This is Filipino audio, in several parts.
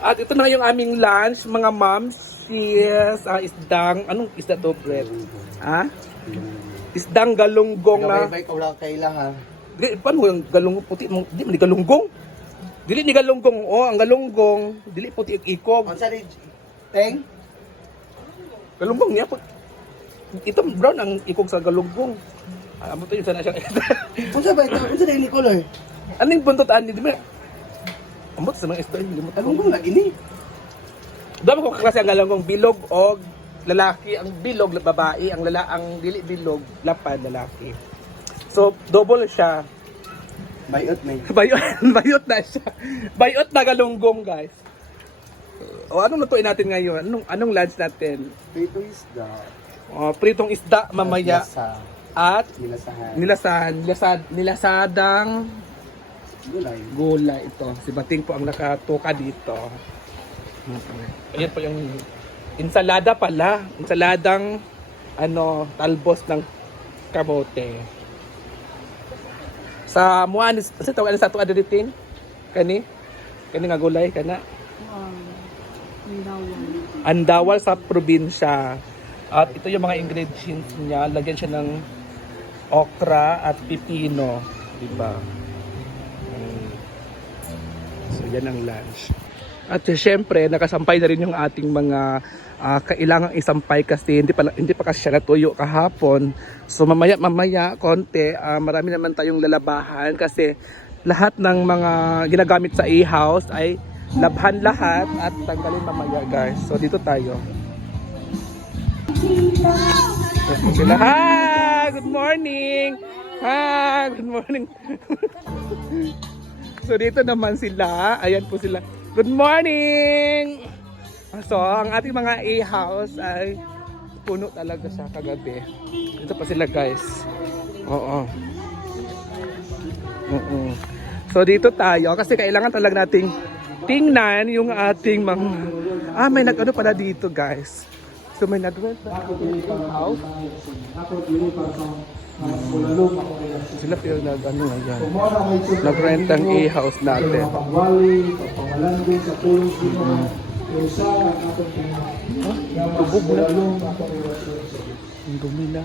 At ito na yung aming lunch, mga moms. Cheers. Isdang, anong isda to, bread? Ha? Isdang galunggong na. Gabay-bay ka wala kaila ha. Di, paano yung galunggong puti? Di, ni galunggong. Dili ni galunggong. Oh, ang galunggong. Dili puti ikog. Ang sari, Teng? Galunggong niya. Ito brown ang ikog sa galunggong. Amo to yung sana siya. Unsa ba ito? Unsa na yung color? Ano yung buntot ani? Di ba? Ambot sa mga isda. Anong bang lagi ni? Dami ko kasi ang galunggong bilog o lalaki. Ang bilog, babae. Ang dili bilog, lapad, lalaki. So, double siya. Bayot may. Bayot na siya. Bayot na galunggong, guys. O, anong lutuin natin ngayon? Anong lunch natin? Prito isda. Pritong isda mamaya. Lasa. At Nilasahan. nilasadang Gulay. gulay ito. Si Bating po ang nakatuka dito. Ayan po yung ensalada pala. Ensaladang talbos ng kamote. Sa muanis, kasi tawag sa ato adiritin? Kani nga gulay, kana? Andawal sa probinsya. At ito yung mga ingredients niya. Lagyan siya ng okra at pipino. Diba? So, yan ang lunch. At syempre, nakasampay na rin yung ating mga kailangang isampay kasi hindi pa kasi siya natuyo kahapon. So mamaya konti, marami naman tayong lalabahan kasi lahat ng mga ginagamit sa e-house ay labhan lahat at tanggalin mamaya, guys. So dito tayo. Sila, hi! Good morning! Hi! Good morning! So dito naman sila, ayan po sila. Good morning! So, ang ating mga e-house ay puno talaga siya kagabi. Dito pa sila, guys. Oo. So, dito tayo kasi kailangan talaga nating tingnan yung ating mga... may nag-ano pala dito, guys. So, may nag-rent na house. Sila pero nag-ano yan. Nag-rent ang e-house natin. Tubog na. Ang dumi na.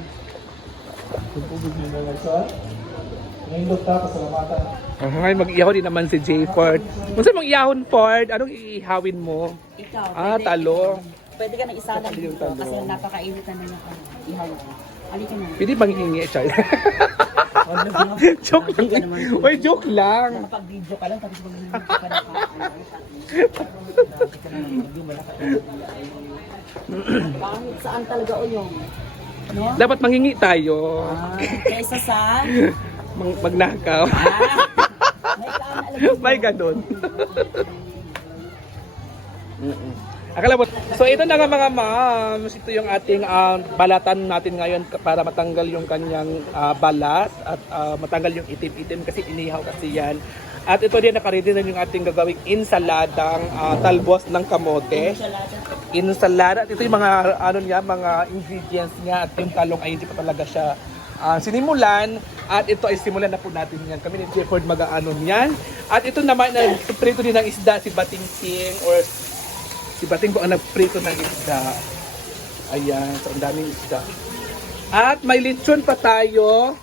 Tubog na. Ngayon mag-iyaw din naman si J. Ford. Kung saan mag-iyahon, Ford? Anong iihawin mo? Ikaw. Talo. Pwede ka na isalang dito kasi napakainit na ng ihaw. Alika na. Pwede bang hihingi, Chay? Joke lang. Uy, joke lang. Nakapag-video ka lang tapos maghihingi ka na Bakit saan talaga o yung? No? Dapat manghingi tayo. Kaysa sa? Magnakaw. May kaan May ganun. Akala mo. So ito na nga mga moms, ito yung ating balatan natin ngayon para matanggal yung kanyang balat at matanggal yung itim-itim kasi inihaw kasi yan. At ito din nakaready na yung ating gagawing insaladang talbos ng kamote. Insalada. At ito yung mga mga ingredients niya at yung talong ay hindi pa talaga siya sinimulan. At ito ay simulan na po natin yan. Kami ni Jefford mag-ano yan. At ito naman prito din ng isda si Bating Sing or si Bating ko ang nagprito ng isda. Ayan, so ang daming isda. At may lechon pa tayo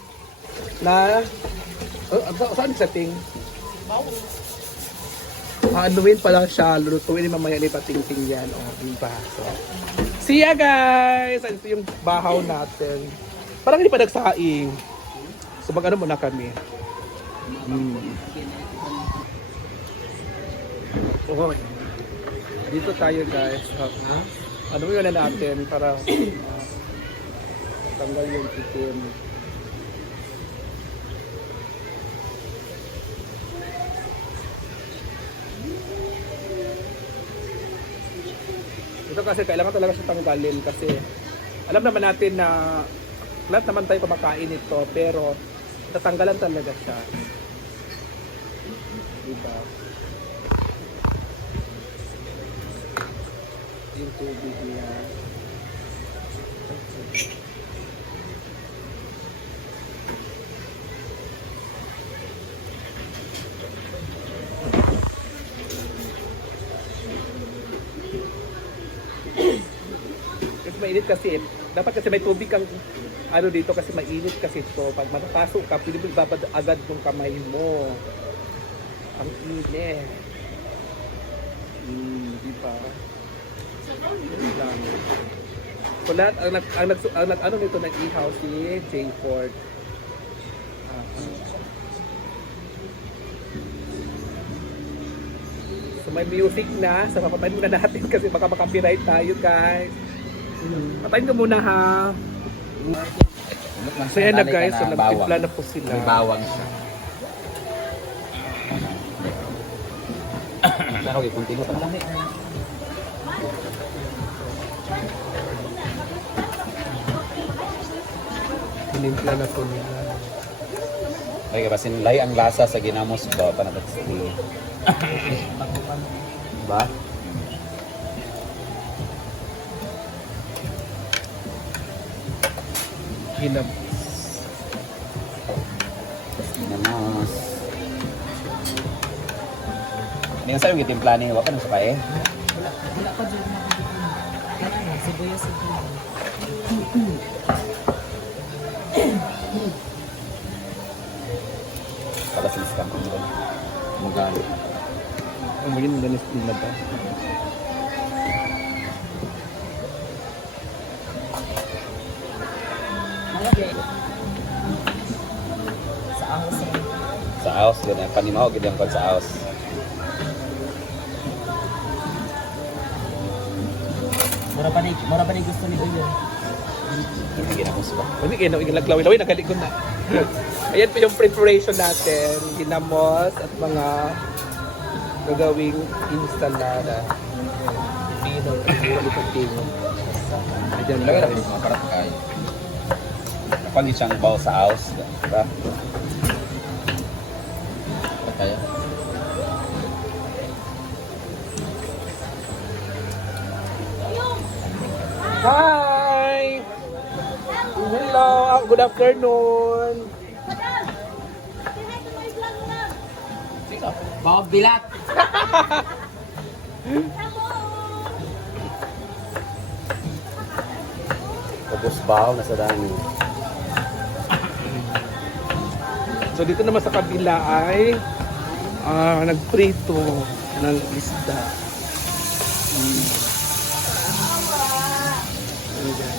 na saan sa ting? Anuin pa lang siya, lulutuin mamaya ni Bating yan. Diba? So, see ya guys! Ito yung bahaw natin. Parang hindi pa nagsaing. So mag-ano muna kami. Okay. Dito tayo guys. Ano yun na natin para tanggal yung itim. Ito kasi kailangan talaga siya tanggalin kasi alam naman natin na lahat naman tayo kumakain ito pero tatanggalan talaga siya. Diba? Yung tubig niya. mainit kasi. Dapat kasi may tubig kang ano dito kasi mainit kasi ito. Pag matapasok ka, pwede mo ibabad agad yung kamay mo. Ang init. Di ba? Yun lang. So lahat, ang ano nito nag-ihaw si J. Ford. So may music na. So papatayin muna natin kasi baka makapiright tayo guys. Patayin ko muna ha. So yan na guys. So nagtimpla na po sila. May bawang siya. Saan ako i-continue pa lang eh. Tinimpla na po nila. Okay, kasi lay ang lasa sa ginamos ba panagat sa ulo. Ba? Hinab. Ginamos. Hindi nga sa'yo gitimpla ni Wapa nang sakay eh. Wala pa dyan na. Kaya na, sibuyas. Pala silis ka mo. Magali. Ang maging danis nila ba? Sa ahos eh. Sa house, ganyan. Panimaw, ganyan ko sa house. Mura pa ni gusto ni Uyo. Hindi ginamos ba? Hindi kayo ilaglawi-lawi, nagaling ko na. Ayan po yung preparation natin. Ginamos at mga gagawing ensalada. Pino, pino. Ayan Lagi na guys. mga parat kayo. Napangit siyang baw sa house. Diba? Kaya. Hi! Hello! Good afternoon! Bawag bilat! Tapos baw na sa dami. So dito naman sa kabila ay nagprito ng isda. Ayan.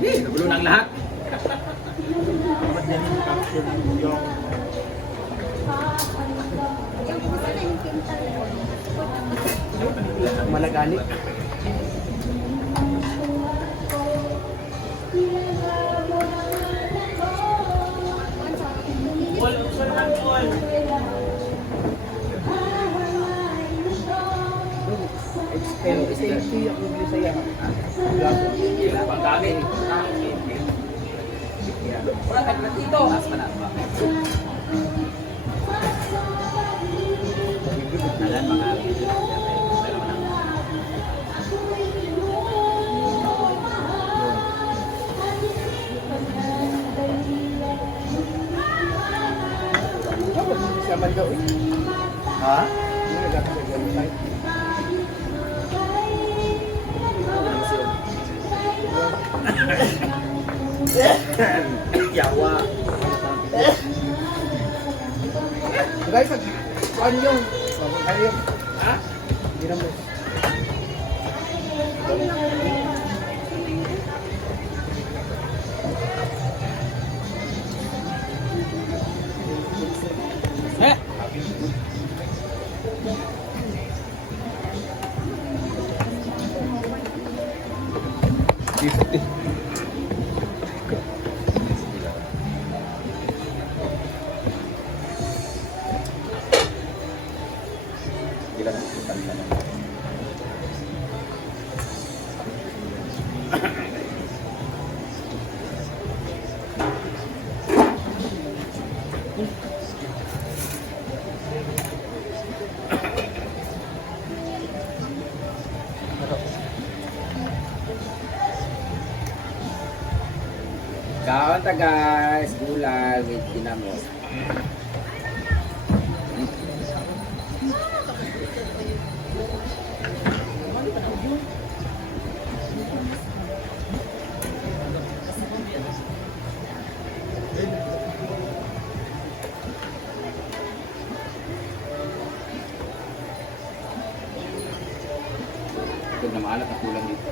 Nagulo ng lahat. Malagani. Stay ako ng saya. Ang dami. Wala ka na dito! Alam mga Siya man daw eh. ha? Hindi nagkakasagay. Yawa. Guys, ano yung? Ano yung? Ha? Hindi naman. Eh? Hindi lang natin Kaon ta guys, gulay with ginamos. Ito na maalat na kulang dito.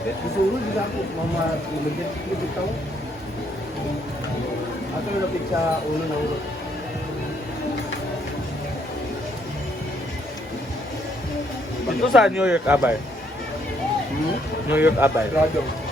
Susunod din ako, mama, lumigit tao. Ato yung lapit sa ulo na ulo. Ito sa New York Abay. New York Abay. Grado.